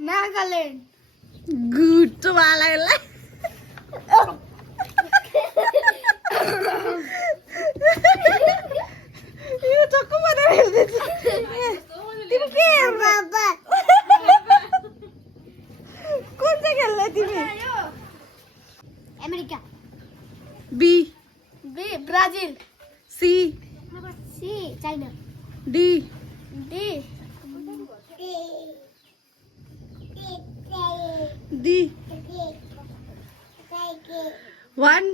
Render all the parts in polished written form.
Nagaland good तुम्हाला यो चक्कु बनाएर हेर्दैछ तिमी के बाबा कुन चाहिँ खेल्दै तिमी America B B Brazil C C China D D D 1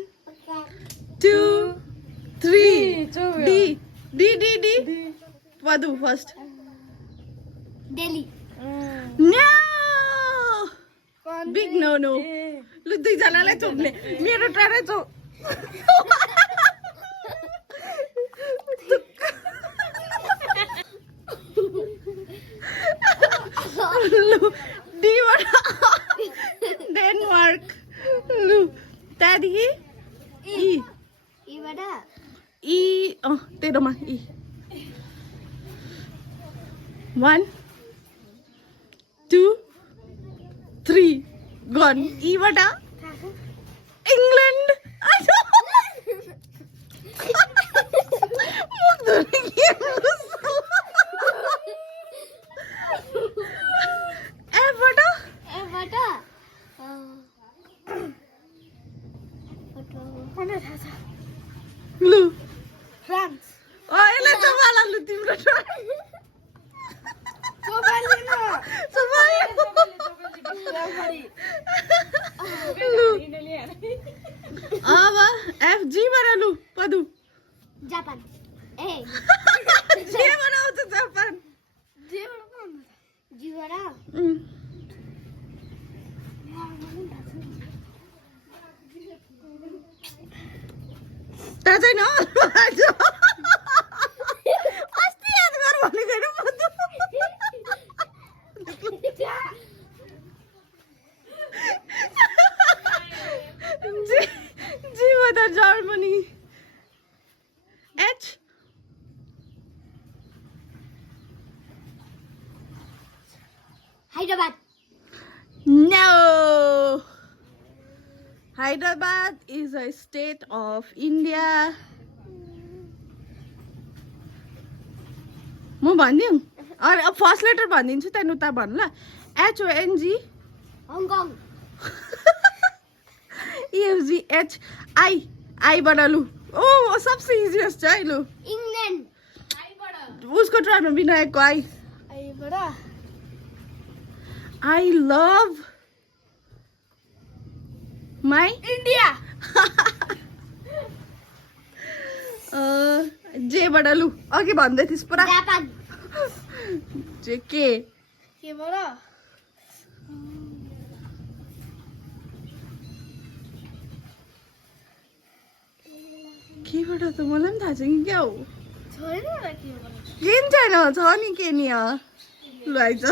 2 3 D D D D पदु first Delhi no big no no लु दुईजनालाई चोक्ने मेरो टाढै चोक लु डीबाट डेनमार्क लु त्यहाँदेखि ई ईबाट ई तेरोमा ई 1 2 3 गन ईबाट इङ्ल्यान्ड एबाट एबाट लु फ्रान्स यसलाई चबाला लु तिम्रो लु अब एफजीबाट लु पदु जापान ए जे बनाउँछ जापान जीबाट थाहा छैन अस्ति याद गर भनेको होइन पदु जीबाट Germany H Hyderabad No! Hyderabad is a state of India. म भनिदिउँ अरे अब फर्स्ट लेटर भनिदिन्छु त्यहाँदेखि उता भन्नु ल HONG हङकङ EFGH आईबाट लु ओ सबसे इजिएस्ट है लु इङ्ल्यान्ड उसको ट्राइमा विनायकको आईबाट I love my इन्डिया जेबाट लु अघि भन्दै थिइस् पुरा जापान जे के केबाट केबाट त मलाई पनि थाहा छ कि क्या हो छैन र केबाट के पनि छैन छ नि के नि लु आइज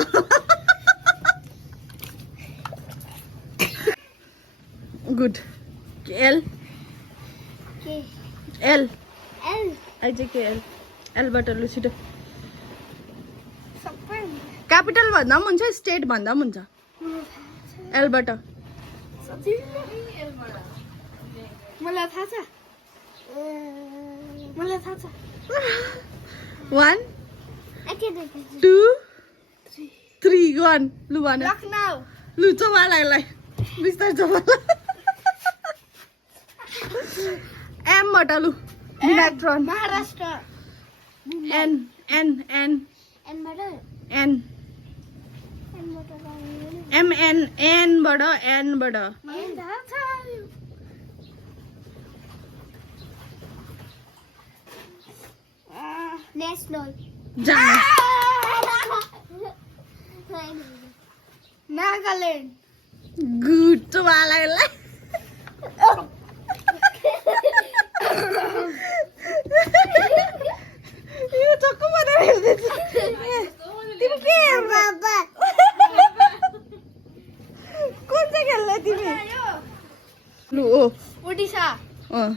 गुड एल के एल एल आइज के एल एलबाट लु छिटो सबै क्यापिटल भन्दा पनि हुन्छ स्टेट भन्दा पनि हुन्छ एलबाट मलाई थाहा छ 1 2 3 गन लु भन लखनऊ लु चौबालाई बिस्तारै चौबाला एमबाट लु electron Maharashtra N N N एनबाट एन एमएन एनबाट एनबाट मलाई थाहा छ नेसनल जा नागाल्यान्ड गुड चौबालाई यो चक्कु बनाएर हेर्दैछ तिमी के बाबा कुन चाहिँ खेल्दै तिमी लु ओ ओडिसा अँ